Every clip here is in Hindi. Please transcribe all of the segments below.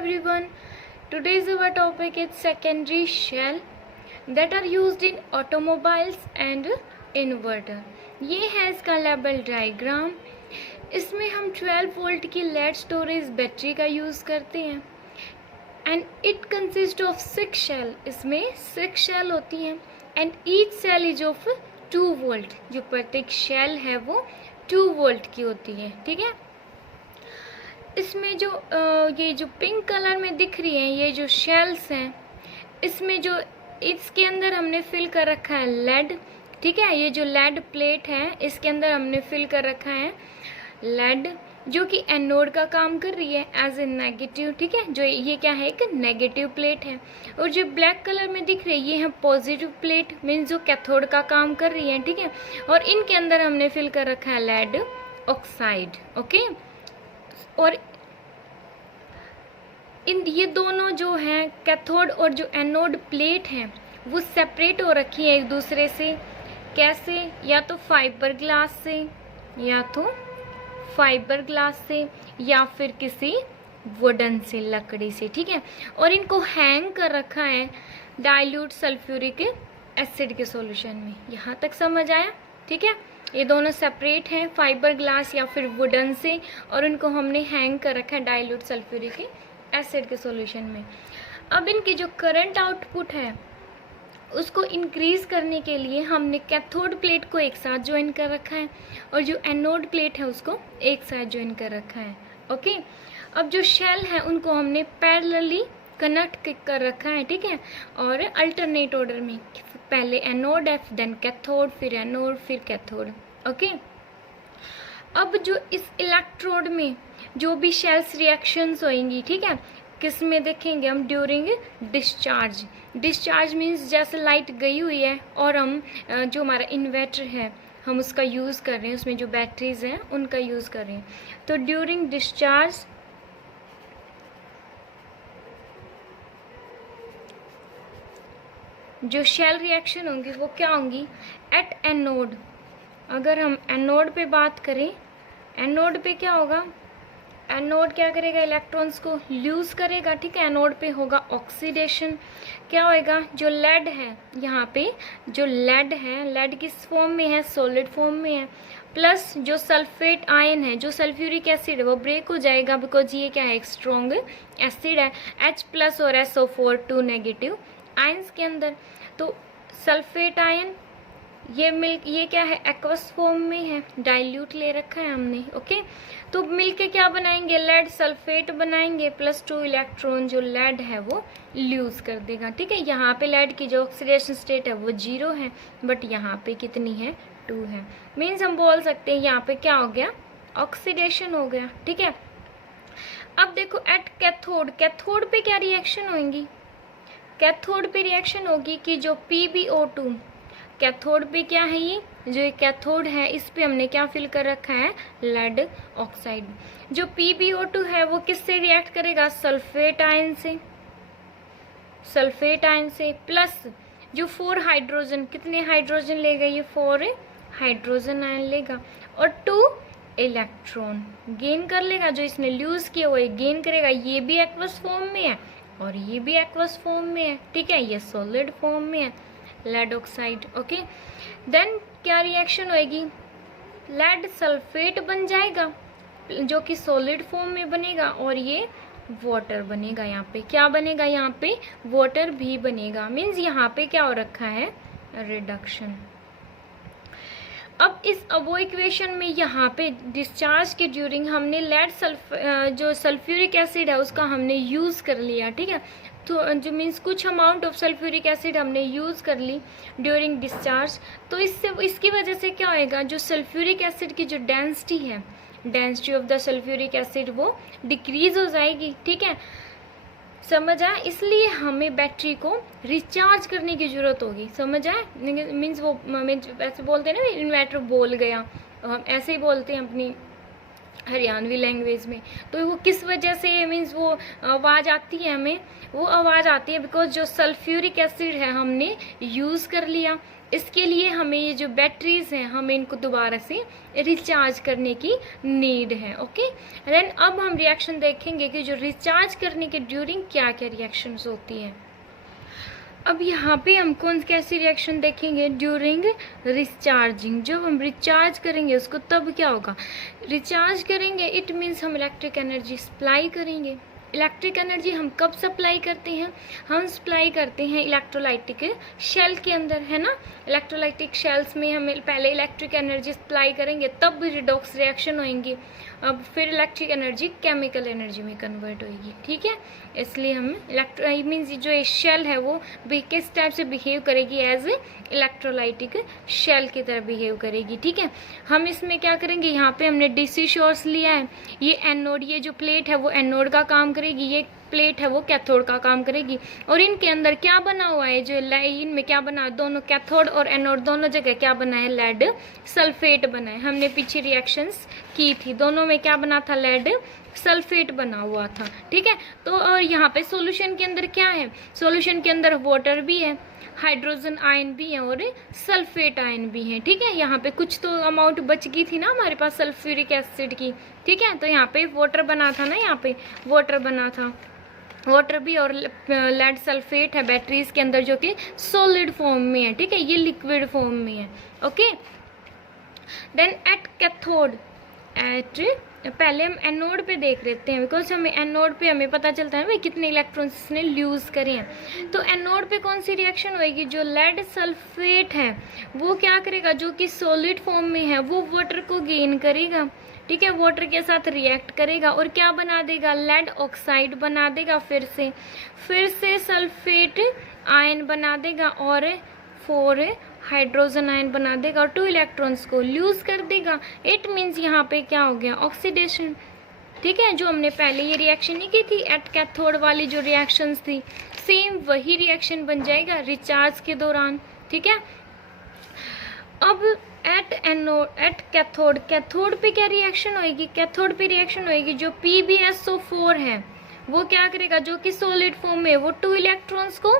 everyone. Today's our topic is secondary shell that are used in automobiles and inverter. ये है इसका लेवल डायग्राम. इसमें हम 12 वोल्ट की लेड स्टोरेज बैटरी का यूज़ करते हैं and it consist of 6 cell. इसमें 6 शेल होती हैं and each cell is of 2 volt. जो प्रत्येक शेल है वो 2 वोल्ट की होती है. ठीक है. इसमें जो ये जो पिंक कलर में दिख रही हैं ये जो शेल्स हैं, इसमें जो इसके अंदर हमने फिल कर रखा है लेड. ठीक है. ये जो लेड प्लेट है इसके अंदर हमने फिल कर रखा है लेड, जो कि एनोड का काम कर रही है एज ए नेगेटिव. ठीक है. जो ये क्या है, एक नेगेटिव प्लेट है. और जो ब्लैक कलर में दिख रही है ये है पॉजिटिव प्लेट, मीन्स जो कैथोड का काम कर रही है. ठीक है. और इनके अंदर हमने फिल कर रखा है लेड ऑक्साइड. ओके. और ये दोनों जो हैं कैथोड और जो एनोड प्लेट हैं वो सेपरेट हो रखी है एक दूसरे से. कैसे? या तो फाइबर ग्लास से, या फिर किसी वुडन से, लकड़ी से. ठीक है. और इनको हैंग कर रखा है डाइल्यूट सल्फ्यूरिक एसिड के सॉल्यूशन में. यहाँ तक समझ आया? ठीक है. ये दोनों सेपरेट हैं फाइबर ग्लास या फिर वुडन से, और इनको हमने हैंग कर रखा है डाइल्यूट सल्फ्यूरिक एसिड के सॉल्यूशन में. अब इनकी जो करंट आउटपुट है उसको इंक्रीज करने के लिए हमने कैथोड प्लेट को एक साथ ज्वाइन कर रखा है और जो एनोड प्लेट है उसको एक साथ ज्वाइन कर रखा है. ओके. अब जो शेल है उनको हमने पैरेलली कनेक्ट कर रखा है. ठीक है. और अल्टरनेट ऑर्डर में, पहले एनोड है, देन कैथोड, फिर एनोड, फिर कैथोड. ओके. अब जो इस इलेक्ट्रोड में जो भी शेल्स रिएक्शंस होंगी, ठीक है, किस में देखेंगे हम? During discharge. डिस्चार्ज मीन्स जैसे लाइट गई हुई है और हम जो हमारा इन्वर्टर है हम उसका यूज़ कर रहे हैं, उसमें जो बैटरीज हैं उनका यूज़ कर रहे हैं. तो ड्यूरिंग डिस्चार्ज जो शेल रिएक्शन होंगी वो क्या होंगी? At anode. अगर हम एनोड पे बात करें, एनोड पे क्या होगा? एनोड क्या करेगा? इलेक्ट्रॉन्स को लूज करेगा. ठीक है. एनोड पे होगा ऑक्सीडेशन. क्या होएगा? जो लेड है, यहाँ पे जो लेड है, लेड किस फॉर्म में है? सॉलिड फॉर्म में है. प्लस जो सल्फेट आयन है, जो सल्फ्यूरिक एसिड है, वो ब्रेक हो जाएगा बिकॉज ये क्या है? एक स्ट्रॉन्ग एसिड है. H प्लस और SO4 2 नेगेटिव आयन्स के अंदर. तो सल्फेट आयन ये क्या है? एक्वस फॉर्म में है, डाइल्यूट ले रखा है हमने. ओके. तो मिलके क्या बनाएंगे? लेड सल्फेट बनाएंगे, प्लस 2 इलेक्ट्रॉन जो लेड है वो लूज कर देगा. ठीक है. यहाँ पे लेड की जो ऑक्सीडेशन स्टेट है वो 0 है, बट यहाँ पे कितनी है? 2 है. मीन्स हम बोल सकते हैं यहाँ पे क्या हो गया? ऑक्सीडेशन हो गया. ठीक है. अब देखो एट कैथोड, कैथोड पे क्या रिएक्शन होंगी? कैथोड पे रिएक्शन होगी कि जो PbO2, कैथोड पे क्या है? ये जो ये कैथोड है इस पे हमने क्या फिल कर रखा है? Lead oxide. जो PbO2 है वो किससे रिएक्ट करेगा? सल्फेट आयन से. सल्फेट आयन से प्लस जो 4 हाइड्रोजन, कितने हाइड्रोजन लेगा? ये 4 हाइड्रोजन आयन लेगा और 2 इलेक्ट्रॉन गेन कर लेगा. जो इसने लूज किया वो गेन करेगा. ये भी एक्वस फॉर्म में है और ये भी एक्वस फॉर्म में है. ठीक है. ये सॉलिड फॉर्म में है, लेड ऑक्साइड. ओके. देन क्या रिएक्शन होएगी? लेड सल्फेट बन जाएगा जो कि सॉलिड फॉर्म में बनेगा और ये वाटर बनेगा. यहाँ पे क्या बनेगा? यहाँ पे वाटर भी बनेगा. मीन्स यहाँ पे क्या हो रखा है? रिडक्शन. अब इस अबो इक्वेशन में यहाँ पे डिस्चार्ज के ड्यूरिंग हमने लेड जो सल्फ्यूरिक एसिड है उसका हमने यूज़ कर लिया. ठीक है. तो जो मीन्स कुछ अमाउंट ऑफ सल्फ्यूरिक एसिड हमने यूज़ कर ली ड्यूरिंग डिस्चार्ज. तो इसकी वजह से क्या होएगा? जो सल्फ्यूरिक एसिड की जो डेंसिटी है, density of the sulphuric acid वो डिक्रीज हो जाएगी. ठीक है. समझ आया? इसलिए हमें बैटरी को रिचार्ज करने की ज़रूरत होगी. समझ आया? मीन्स वो ऐसे बोलते हैं ना, इन्वर्टर बोल गया, हम ऐसे ही बोलते हैं अपनी हरियाणवी लैंग्वेज में. तो वो किस वजह से मीन्स वो आवाज़ आती है हमें? वो आवाज़ आती है बिकॉज जो सल्फ्यूरिक एसिड है हमने यूज़ कर लिया. इसके लिए हमें ये जो बैटरीज हैं हमें इनको दोबारा से रिचार्ज करने की नीड है। ओके, देन अब हम रिएक्शन देखेंगे कि जो रिचार्ज करने के ड्यूरिंग क्या क्या रिएक्शंस होती हैं। अब यहाँ पे हम कौन कैसी रिएक्शन देखेंगे ड्यूरिंग रिचार्जिंग। जब हम रिचार्ज करेंगे उसको तब क्या होगा, रिचार्ज करेंगे इट मीन्स हम इलेक्ट्रिक एनर्जी सप्लाई करेंगे। इलेक्ट्रिक एनर्जी हम कब सप्लाई करते हैं, हम सप्लाई करते हैं इलेक्ट्रोलाइटिक शेल के अंदर, है ना। इलेक्ट्रोलाइटिक शेल्स में हमें पहले इलेक्ट्रिक एनर्जी सप्लाई करेंगे तब रिडॉक्स रिएक्शन होएंगी, अब फिर इलेक्ट्रिक एनर्जी केमिकल एनर्जी में कन्वर्ट होएगी, ठीक है। इसलिए हम मीन्स जो ये शेल है वो भी किस टाइप से बिहेव करेगी, एज इलेक्ट्रोलाइटिक शेल की तरह बिहेव करेगी, ठीक है। हम इसमें क्या करेंगे, यहाँ पे हमने डीसी सोर्स लिया है, ये एनोड, ये जो प्लेट है वो एनोड का काम करेगी, ये प्लेट है वो कैथोड का काम करेगी। और इनके अंदर क्या बना हुआ है, जो लाइन में क्या बना, दोनों कैथोड और एनोड दोनों जगह क्या बना है, लेड सल्फेट बना है। हमने पीछे रिएक्शंस की थी, दोनों में क्या बना था, लेड सल्फेट बना हुआ था, ठीक है। तो और यहाँ पे सॉल्यूशन के अंदर क्या है, सॉल्यूशन के अंदर वाटर भी है, हाइड्रोजन आयन भी है और सल्फेट आयन भी है, ठीक है। यहाँ पे कुछ तो अमाउंट बच गई थी ना हमारे पास सल्फ्यूरिक एसिड की, ठीक है। तो यहाँ पे वाटर बना था ना, यहाँ पे वाटर बना था, वाटर भी और लेड सल्फेट है बैटरीज के अंदर जो कि सॉलिड फॉर्म में है, ठीक है, ये लिक्विड फॉर्म में है। Okay, then at cathode, at पहले हम एनोड पे देख लेते हैं, बिकॉज हमें एनोड पे हमें पता चलता है भाई कितने इलेक्ट्रॉन्स इसने लूज करे हैं। तो एनोड पे कौन सी रिएक्शन होएगी, जो लेड सल्फेट है वो क्या करेगा, जो कि सॉलिड फॉर्म में है वो वाटर को गेन करेगा, ठीक है, वाटर के साथ रिएक्ट करेगा और क्या बना देगा, लेड ऑक्साइड बना देगा, फिर से सल्फेट आयन बना देगा और 4 हाइड्रोजन आयन बना देगा और 2 इलेक्ट्रॉन्स को लूज कर देगा। इट मीन्स यहाँ पे क्या हो गया, ऑक्सीडेशन, ठीक है। जो हमने पहले ये रिएक्शन नहीं की थी एट कैथोड वाली जो रिएक्शंस थी, सेम वही रिएक्शन बन जाएगा रिचार्ज के दौरान, ठीक है। अब at anode, at cathode, cathode पे क्या रिएक्शन होएगी, कैथोड पे रिएक्शन होएगी, जो PbSO4 है वो क्या करेगा, जो कि सॉलिड फॉर्म में वो 2 इलेक्ट्रॉन्स को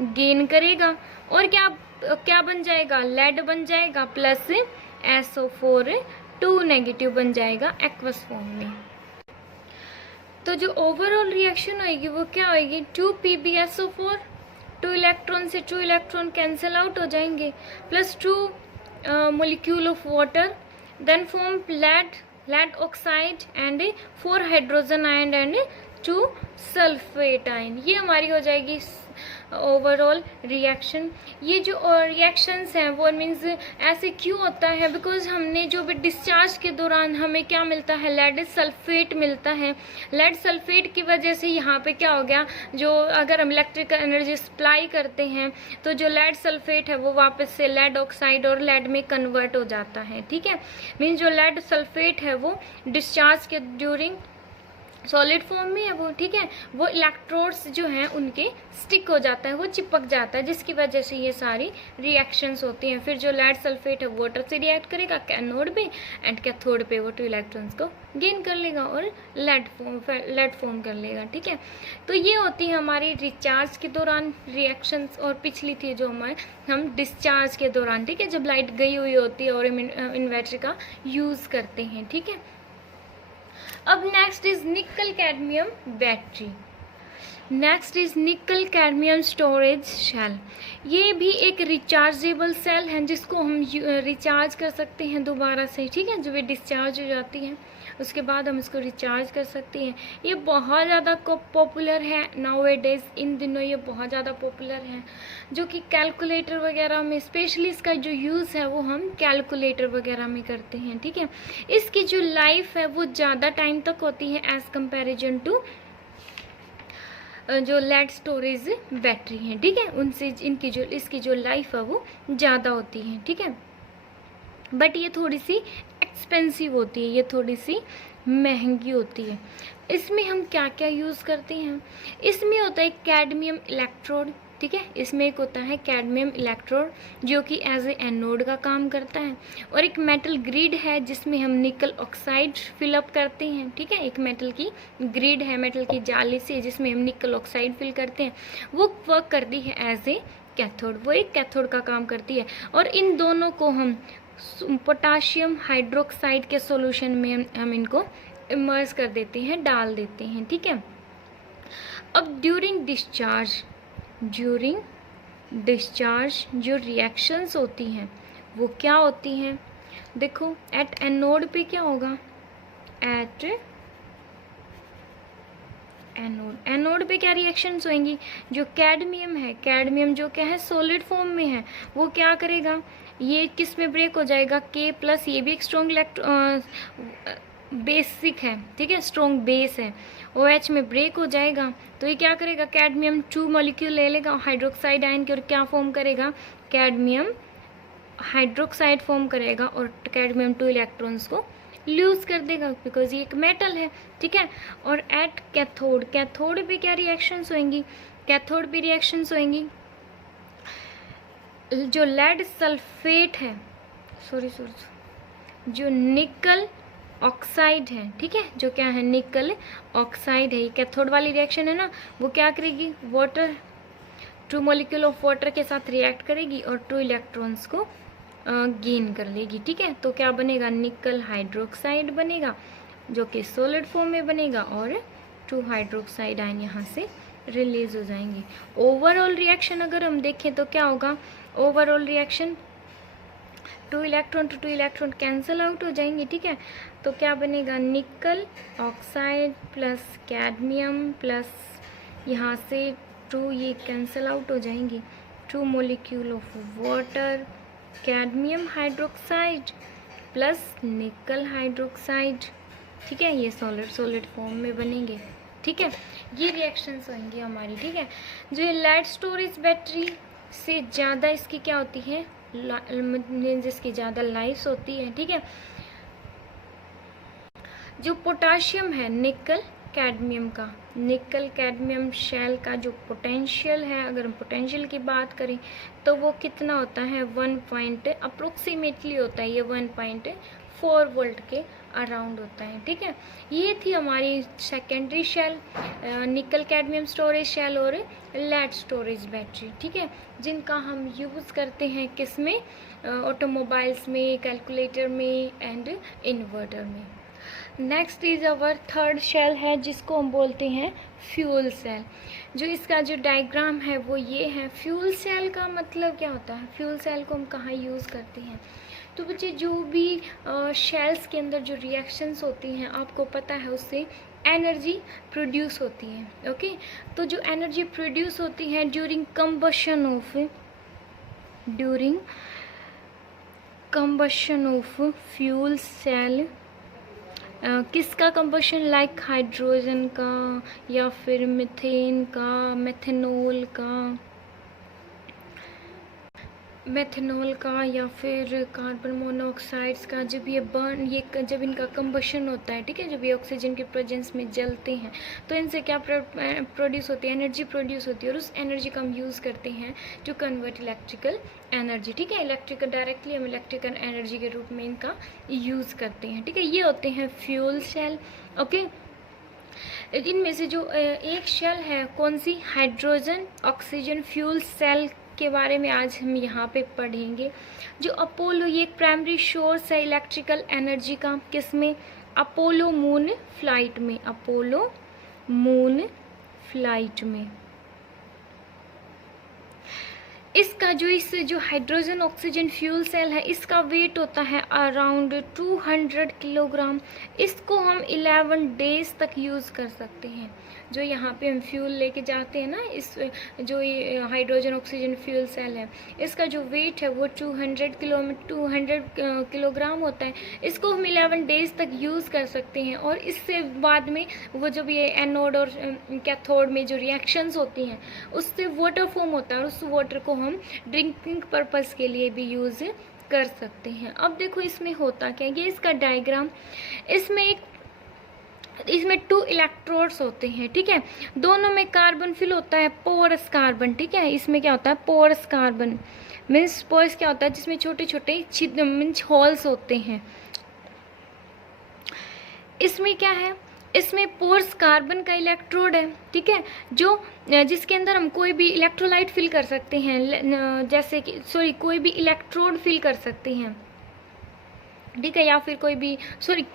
गेन करेगा और क्या बन जाएगा, लेड बन जाएगा प्लस SO4 2 नेगेटिव बन जाएगा एक्वस फॉर्म में। तो जो ओवरऑल रिएक्शन होएगी वो क्या होएगी, 2 PbSO4, 2 इलेक्ट्रॉन से 2 इलेक्ट्रॉन कैंसिल आउट हो जाएंगे, plus 2 molecule of water, then form lead oxide and 4 hydrogen ion and 2 sulfate ion। ये हमारी हो जाएगी ओवरऑल रिएक्शन। ये जो रिएक्शंस हैं वो मीन्स ऐसे क्यों होता है, बिकॉज हमने जो भी डिस्चार्ज के दौरान हमें क्या मिलता है, लेड सल्फेट मिलता है। लेड सल्फेट की वजह से यहाँ पे क्या हो गया, जो अगर हम इलेक्ट्रिक एनर्जी सप्लाई करते हैं तो जो लेड सल्फेट है वो वापस से लेड ऑक्साइड और लेड में कन्वर्ट हो जाता है, ठीक है। मीन्स जो लेड सल्फेट है वो डिस्चार्ज के ड्यूरिंग सॉलिड फॉर्म में है वो, ठीक है, वो इलेक्ट्रोड्स जो हैं उनके स्टिक हो जाता है, वो चिपक जाता है, जिसकी वजह से ये सारी रिएक्शंस होती हैं। फिर जो लेड सल्फेट है वाटर से रिएक्ट करेगा कैथोड पे एंड कैथोड पे वो 2 इलेक्ट्रॉन्स को गेन कर लेगा और लेड फॉर्म कर लेगा, ठीक है। तो ये होती है हमारी रिचार्ज के दौरान रिएक्शंस, और पिछली थी जो हम डिस्चार्ज के दौरान, ठीक है, जब लाइट गई हुई होती है और हम इन्वर्टर का यूज़ करते हैं, ठीक है। अब next is nickel cadmium battery, next is nickel cadmium storage cell. ये भी एक रिचार्जेबल सेल है जिसको हम रिचार्ज कर सकते हैं दोबारा से, ठीक है। जब ये डिस्चार्ज हो जाती है उसके बाद हम इसको रिचार्ज कर सकते हैं। ये बहुत ज़्यादा पॉपुलर है नाउ-ए-डेज, इन दिनों ये बहुत ज़्यादा पॉपुलर है, जो कि कैलकुलेटर वगैरह में स्पेशली इसका जो यूज़ है वो हम कैलकुलेटर वगैरह में करते हैं, ठीक है। इसकी जो लाइफ है वो ज़्यादा टाइम तक होती है एज़ कंपेरिजन टू जो लेड स्टोरेज बैटरी हैं, ठीक है, उनसे इसकी जो लाइफ है वो ज़्यादा होती है, ठीक है। बट ये थोड़ी सी एक्सपेंसिव होती है, ये थोड़ी सी महंगी होती है। इसमें हम क्या क्या यूज़ करते हैं, इसमें होता है कैडमियम इलेक्ट्रोड, ठीक है, इसमें एक होता है कैडमियम इलेक्ट्रोड जो कि एज ए एनोड का काम करता है, और एक मेटल ग्रिड है जिसमें हम निकल ऑक्साइड फिलअप करते हैं, ठीक है। एक मेटल की ग्रिड है, मेटल की जाली से, जिसमें हम निकल ऑक्साइड फिल करते हैं, वो वर्क करती है एज ए कैथोड, वो एक कैथोड का काम करती है। और इन दोनों को हम पोटाशियम हाइड्रोक्साइड के सॉल्यूशन में हम इनको इमर्ज कर देते हैं, डाल देते हैं, ठीक है। अब ड्यूरिंग डिस्चार्ज जो रिएक्शंस होती हैं वो क्या होती हैं, देखो एट एनोड पे क्या होगा, एट एनोड पे क्या रिएक्शंस होंगी, जो कैडमियम है, कैडमियम जो क्या है सॉलिड फॉर्म में है, वो क्या करेगा, ये किस में ब्रेक हो जाएगा, K+, ये भी एक स्ट्रॉन्ग बेसिक है, ठीक है, स्ट्रॉन्ग बेस है, OH में ब्रेक हो जाएगा। तो ये क्या करेगा, कैडमियम 2 मॉलिक्यूल ले लेगा हाइड्रोक्साइड आयन के और क्या फॉर्म करेगा, कैडमियम हाइड्रोक्साइड फॉर्म करेगा और कैडमियम 2 इलेक्ट्रॉन्स को लूज कर देगा, बिकॉज ये एक मेटल है, ठीक है। और एट कैथोड पे क्या रिएक्शंस होंगी, कैथोड पे रिएक्शंस होंगी, जो लेड सल्फेट है, जो निकल ऑक्साइड है, ठीक है, जो क्या है निकल ऑक्साइड है, ये कैथोड वाली रिएक्शन है ना, वो क्या करेगी, वाटर 2 मॉलिक्यूल ऑफ वाटर के साथ रिएक्ट करेगी और 2 इलेक्ट्रॉन्स को गेन कर लेगी, ठीक है। तो क्या बनेगा, निकल हाइड्रोक्साइड बनेगा जो कि सॉलिड फॉर्म में बनेगा और 2 हाइड्रोक्साइड आयन यहाँ से रिलीज हो जाएंगे। ओवरऑल रिएक्शन अगर हम देखें तो क्या होगा, overall reaction 2 electron to 2 electron cancel out हो जाएंगे, ठीक है। तो क्या बनेगा, निकल ऑक्साइड प्लस कैडमियम प्लस यहाँ से 2 ये कैंसिल आउट हो जाएंगे, 2 molecule of water, cadmium hydroxide plus निकल हाइड्रोक्साइड, ठीक है, ये सॉलिड फॉर्म में बनेंगे, ठीक है। ये रिएक्शंस होंगी हमारी, ठीक है। जो ये लेड स्टोरेज बैटरी से ज़्यादा इसकी क्या होती है, जिसकी ज़्यादा लाइफ होती है, ठीक है। जो पोटाशियम है निकल कैडमियम शेल का जो पोटेंशियल है, अगर हम पोटेंशियल की बात करें तो वो कितना होता है, 1 अप्रोक्सीमेटली होता है, ये 1.4 वोल्ट के अराउंड होता है, ठीक है। ये थी हमारी secondary cell, nickel cadmium storage cell और लेड स्टोरेज बैटरी, ठीक है, जिनका हम यूज़ करते हैं किस में, ऑटोमोबाइल्स में, कैलकुलेटर में एंड इन्वर्टर में। Next is our third cell है जिसको हम बोलते हैं फ्यूल सेल। जो इसका जो डायग्राम है वो ये है। फ्यूल सेल का मतलब क्या होता है, फ्यूल सेल को हम कहाँ यूज़ करते हैं, तो बच्चे जो भी शेल्स के अंदर जो रिएक्शंस होती हैं आपको पता है उससे एनर्जी प्रोड्यूस होती है, ओके। तो जो एनर्जी प्रोड्यूस होती है during combustion of fuel cell, किसका कंबशन, लाइक हाइड्रोजन का या फिर मीथेन का, मेथनॉल का या फिर कार्बन मोनोऑक्साइड्स का, जब जब इनका कंबशन होता है, ठीक है, जब ये ऑक्सीजन के प्रेजेंस में जलते हैं तो इनसे क्या प्रोड्यूस होती है, एनर्जी प्रोड्यूस होती है, और उस एनर्जी को हम यूज़ करते हैं टू कन्वर्ट इलेक्ट्रिकल एनर्जी, ठीक है। डायरेक्टली हम इलेक्ट्रिकल एनर्जी के रूप में इनका यूज़ करते हैं, ठीक है। ये होते हैं फ्यूल सेल, ओके। इनमें से जो एक शेल है कौन सी, हाइड्रोजन ऑक्सीजन फ्यूल सेल के बारे में आज हम यहाँ पे पढ़ेंगे। जो अपोलो, ये एक प्राइमरी सोर्स है इलेक्ट्रिकल एनर्जी का, किसमें, अपोलो मून फ्लाइट में। इसका जो हाइड्रोजन ऑक्सीजन फ्यूल सेल है इसका वेट होता है अराउंड 200 किलोग्राम। इसको हम 11 डेज तक यूज़ कर सकते हैं। जो यहाँ पे हम फ्यूल लेके जाते हैं ना, इस जो ये हाइड्रोजन ऑक्सीजन फ्यूल सेल है, इसका जो वेट है वो 200 किलोग्राम होता है। इसको हम 11 डेज तक यूज़ कर सकते हैं, और इससे बाद में वो जब ये एनोड और कैथोड में जो रिएक्शंस होती हैं उससे वाटर फॉर्म होता है, और उस वाटर को हम ड्रिंकिंग पर्पस के लिए भी यूज़ कर सकते हैं। अब देखो इसमें होता क्या है, ये इसका डायग्राम, इसमें 2 इलेक्ट्रोड्स होते हैं, ठीक है। दोनों में कार्बन फिल होता है, पोरस कार्बन, ठीक है। इसमें क्या होता है, पोरस कार्बन मीन्स पोरस क्या होता है, जिसमें छोटे छोटे मीन्स होल्स होते हैं। इसमें क्या है, इसमें पोर्स कार्बन का इलेक्ट्रोड है, ठीक है, जो जिसके अंदर हम कोई भी इलेक्ट्रोलाइट फिल कर सकते हैं, जैसे कि कोई भी इलेक्ट्रोड फिल कर सकते हैं, ठीक है, या फिर कोई भी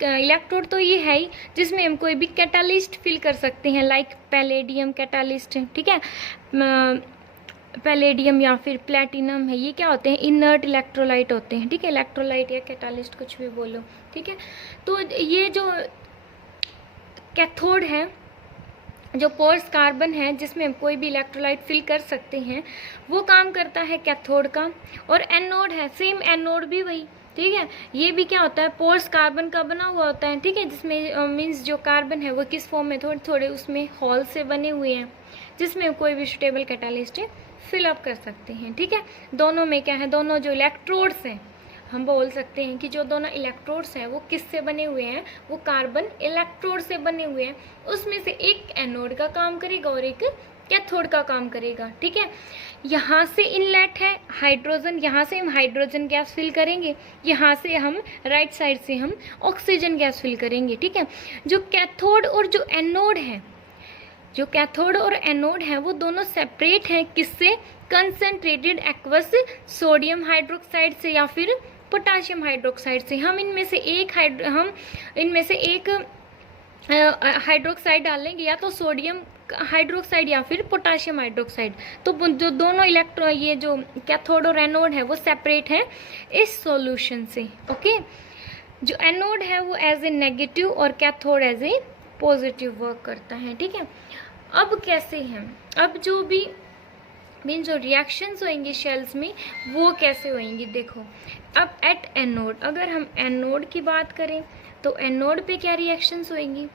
इलेक्ट्रोड तो ये है ही जिसमें हम कोई भी कैटालिस्ट फिल कर सकते हैं, लाइक पैलेडियम कैटालिस्ट, ठीक है, पैलेडियम या फिर प्लेटिनम है, ये क्या होते हैं, इनर्ट इलेक्ट्रोलाइट होते हैं, ठीक है, इलेक्ट्रोलाइट या कैटालिस्ट कुछ भी बोलो, ठीक है। तो ये जो कैथोड है, जो पोर्स कार्बन है जिसमें हम कोई भी इलेक्ट्रोलाइट फिल कर सकते हैं, वो काम करता है कैथोड का। और एनोड है, सेम एनोड भी वही, ठीक है, ये भी क्या होता है, पोर्स कार्बन का बना हुआ होता है, ठीक है, जिसमें मीन्स जो कार्बन है वो किस फॉर्म में, थोड़े थोड़े उसमें हॉल से बने हुए हैं, जिसमें कोई भी सुटेबल कैटालिस्ट फिलअप कर सकते हैं, ठीक है। दोनों में क्या है, दोनों जो इलेक्ट्रोड्स हैं, हम बोल सकते हैं कि जो दोनों इलेक्ट्रोड्स हैं वो किससे बने हुए हैं, वो कार्बन इलेक्ट्रोड से बने हुए हैं, उसमें से एक एनोड का काम करेगा और एक कैथोड का काम करेगा, ठीक है। यहाँ से इनलेट है हाइड्रोजन, यहाँ से हम हाइड्रोजन गैस फिल करेंगे, यहाँ से हम राइट साइड से हम ऑक्सीजन गैस फिल करेंगे, ठीक है। जो कैथोड और जो एनोड है, जो कैथोड और एनोड है वो दोनों सेपरेट हैं, किससे, कंसंट्रेटेड एक्वस सोडियम हाइड्रोक्साइड से या फिर पोटाशियम हाइड्रोक्साइड से। हम इनमें से एक हाइड्रोक्साइड डालेंगे, या तो सोडियम हाइड्रोक्साइड या फिर पोटाशियम हाइड्रोक्साइड। तो जो दोनों ये जो कैथोड और एनोड है वो सेपरेट है इस सॉल्यूशन से, ओके। जो एनोड है वो एज ए नेगेटिव और cathode as a positive work करता है, ठीक है। अब कैसे हैं, अब जो भी मीन जो रिएक्शंस होंगी शेल्स में वो कैसे होंगी, देखो। अब एट एनोड, अगर हम एनोड की बात करें तो एनोड पे क्या रिएक्शंस होंगी,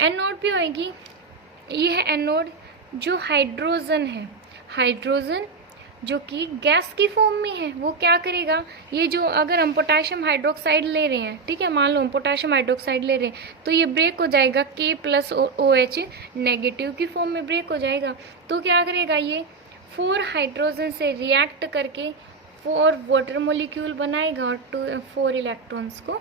एनोड पे होगी, ये है एनोड, जो हाइड्रोजन है, हाइड्रोजन जो कि गैस की फॉर्म में है, वो क्या करेगा, ये जो अगर हम पोटाशियम हाइड्रोक्साइड ले रहे हैं, ठीक है, मान लो हम पोटाशियम हाइड्रोक्साइड ले रहे हैं, तो ये ब्रेक हो जाएगा K+ और OH नेगेटिव की फॉर्म में ब्रेक हो जाएगा। तो क्या करेगा, ये 4 हाइड्रोजन से रिएक्ट करके 4 वाटर मोलिक्यूल बनाएगा और 4 इलेक्ट्रॉन्स को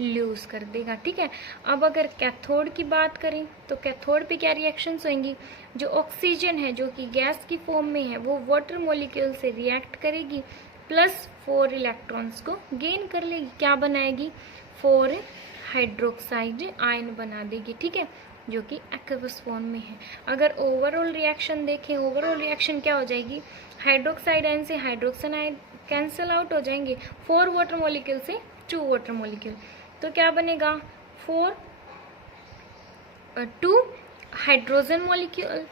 लूज कर देगा, ठीक है। अब अगर कैथोड की बात करें तो कैथोड पे क्या रिएक्शंस होंगी, जो ऑक्सीजन है जो कि गैस की फॉर्म में है वो वाटर मॉलिक्यूल से रिएक्ट करेगी प्लस 4 इलेक्ट्रॉन्स को गेन कर लेगी, क्या बनाएगी, 4 हाइड्रोक्साइड आयन बना देगी, ठीक है, जो कि एक्वस फॉर्म में है। अगर ओवरऑल रिएक्शन देखें, ओवरऑल रिएक्शन क्या हो जाएगी, हाइड्रोक्साइड आयन से हाइड्रोक्सन आयन कैंसिल आउट हो जाएंगे, 4 वाटर मॉलिक्यूल से 2 वाटर मॉलिक्यूल, तो क्या बनेगा 2 hydrogen molecule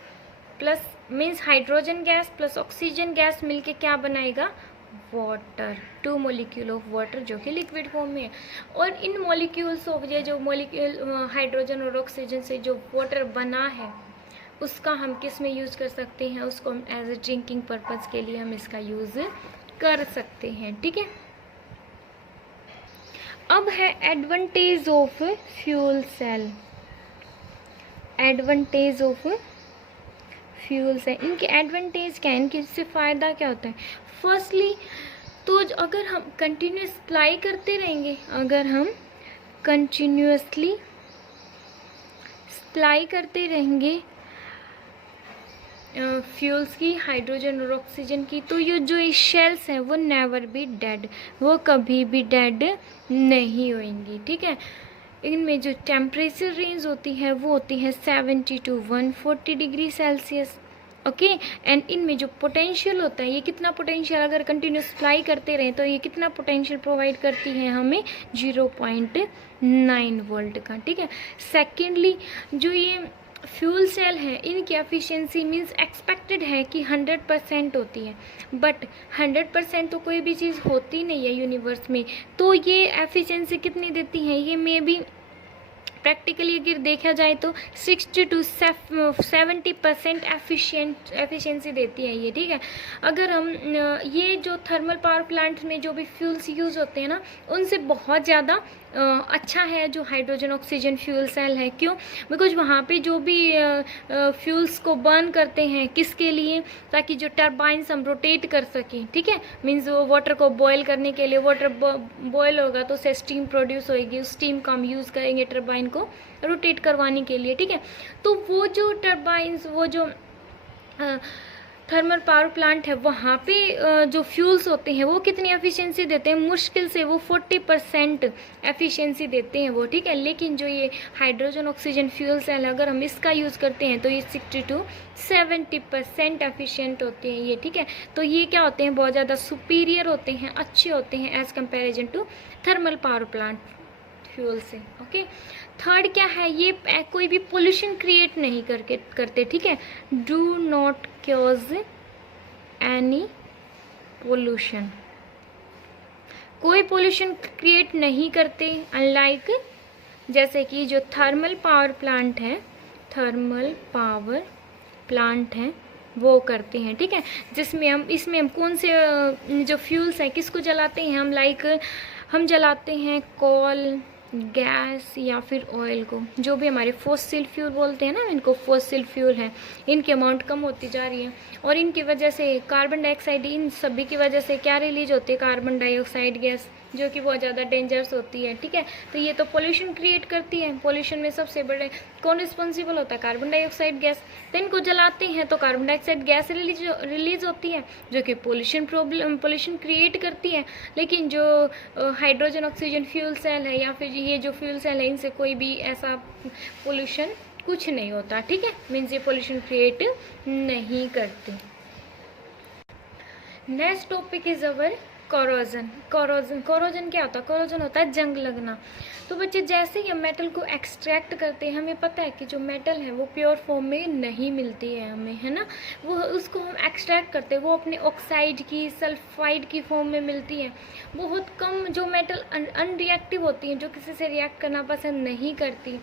plus means hydrogen gas plus oxygen gas मिलके क्या बनाएगा, वाटर, 2 मॉलिक्यूल ऑफ वाटर जो कि लिक्विड फॉर्म में है। और इन मॉलिक्यूल्स ऑफ ये जो मॉलिक्यूल हाइड्रोजन और ऑक्सीजन से जो वाटर बना है उसका हम किस में यूज़ कर सकते हैं, उसको हम एज ए ड्रिंकिंग पर्पज़ के लिए हम इसका यूज़ कर सकते हैं, ठीक है। अब है advantage of fuel cell, advantage of fuel cell, इनके एडवांटेज क्या है, इनके इससे फ़ायदा क्या होता है। फर्स्टली तो अगर हम कंटिन्यूस सप्लाई करते रहेंगे, अगर हम कंटिन्यूसली सप्लाई करते रहेंगे फ्यूल्स की, हाइड्रोजन और ऑक्सीजन की, तो ये जो शेल्स हैं वो नेवर बी डेड, वो कभी भी डेड नहीं होंगी, ठीक है। इनमें जो टेम्परेचर रेंज होती है वो होती है 70 to 140 degree Celsius, okay. And इनमें जो पोटेंशियल होता है, ये कितना पोटेंशियल अगर कंटिन्यूस सप्लाई करते रहें तो ये कितना पोटेंशियल प्रोवाइड करती है हमें, 0.9 वोल्ट का, ठीक है। सेकेंडली जो ये फ्यूल सेल है इनकी एफिशिएंसी मींस एक्सपेक्टेड है कि 100% होती है, बट 100% तो कोई भी चीज़ होती नहीं है यूनिवर्स में, तो ये एफिशिएंसी कितनी देती है, ये मे बी प्रैक्टिकली अगर देखा जाए तो 60 to 70% एफिशिएंसी देती है ये, ठीक है। अगर हम ये जो थर्मल पावर प्लांट्स में जो भी फ्यूल्स यूज़ होते हैं ना, उनसे बहुत ज़्यादा अच्छा है जो हाइड्रोजन ऑक्सीजन फ्यूल सेल है। क्यों? बिकॉज वहाँ पे जो भी फ्यूल्स को बर्न करते हैं किसके लिए, ताकि जो टर्बाइंस हम रोटेट कर सकें, ठीक है। मीन्स वो वाटर को बॉयल करने के लिए, वाटर बॉयल होगा तो उससे स्टीम प्रोड्यूस होगी, उस स्टीम को हम यूज़ करेंगे टर्बाइन को रोटेट करवाने के लिए, ठीक है। तो वो जो टर्बाइंस, वो जो थर्मल पावर प्लांट है, वहाँ पे जो फ्यूल्स होते हैं वो कितनी एफिशिएंसी देते हैं, मुश्किल से वो 40% एफिशिएंसी देते हैं वो, ठीक है। लेकिन जो ये हाइड्रोजन ऑक्सीजन फ्यूल सेल, अगर हम इसका यूज़ करते हैं तो ये 60 to 70% एफिशिएंट होते हैं ये, ठीक है। तो ये क्या होते हैं, बहुत ज़्यादा सुपीरियर होते हैं, अच्छे होते हैं as comparison to thermal power plant fuel से, ओके। थर्ड क्या है, ये कोई भी पोल्यूशन क्रिएट नहीं करते, ठीक है। Do not cause any pollution, कोई पोल्यूशन क्रिएट नहीं करते, अनलाइक जैसे कि जो थर्मल पावर प्लांट है, थर्मल पावर प्लांट है वो करते हैं, ठीक है। जिसमें हम, इसमें हम कौन से जो फ्यूल्स हैं किसको जलाते हैं हम, लाइक हम जलाते हैं कोल, गैस या फिर ऑयल को, जो भी हमारे फॉसिल फ्यूल बोलते हैं ना, इनको फॉसिल फ्यूल हैं, इनकी अमाउंट कम होती जा रही है और इनकी वजह से कार्बन डाइऑक्साइड, इन सभी की वजह से क्या रिलीज होती है, कार्बन डाइऑक्साइड गैस, जो कि बहुत ज़्यादा डेंजरस होती है, ठीक है। तो ये तो पोल्यूशन क्रिएट करती है, पोल्यूशन में सबसे बड़े कौन रिस्पॉन्सिबल होता है, कार्बन डाइऑक्साइड गैस। तो इनको जलाते हैं तो कार्बन डाइऑक्साइड गैस रिलीज होती है, जो कि पोल्यूशन क्रिएट करती है। लेकिन जो हाइड्रोजन ऑक्सीजन फ्यूल सेल है या फिर ये जो फ्यूल सेल है, इनसे कोई भी ऐसा पोल्यूशन कुछ नहीं होता, ठीक है। मीन्स ये पोल्यूशन क्रिएट नहीं करते। Next topic is our corrosion. Corrosion क्या होता है, कोरोजन होता है जंग लगना। तो बच्चे जैसे ही हम मेटल को एक्सट्रैक्ट करते हैं, हमें पता है कि जो मेटल है वो प्योर फॉर्म में नहीं मिलती है हमें, है ना। वो उसको हम एक्सट्रैक्ट करते हैं, वो अपने ऑक्साइड की, सल्फाइड की फॉर्म में मिलती है। बहुत कम जो मेटल अनरिएक्टिव होती हैं, जो किसी से रिएक्ट करना पसंद नहीं करती,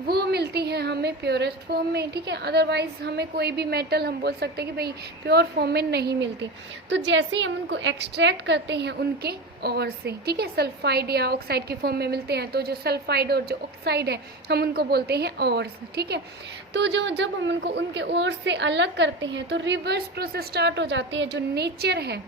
वो मिलती है हमें प्योरेस्ट फॉर्म में, ठीक है। अदरवाइज हमें कोई भी मेटल हम बोल सकते हैं कि भाई प्योर फॉर्म में नहीं मिलती। तो जैसे ही हम उनको एक्सट्रैक्ट करते हैं उनके और से, ठीक है, सल्फाइड या ऑक्साइड की फॉर्म में मिलते हैं, तो जो सल्फाइड और जो ऑक्साइड है हम उनको बोलते हैं ऑर्स, ठीक है। तो जब हम उनको उनके और से अलग करते हैं तो रिवर्स प्रोसेस स्टार्ट हो जाती है। जो नेचर है,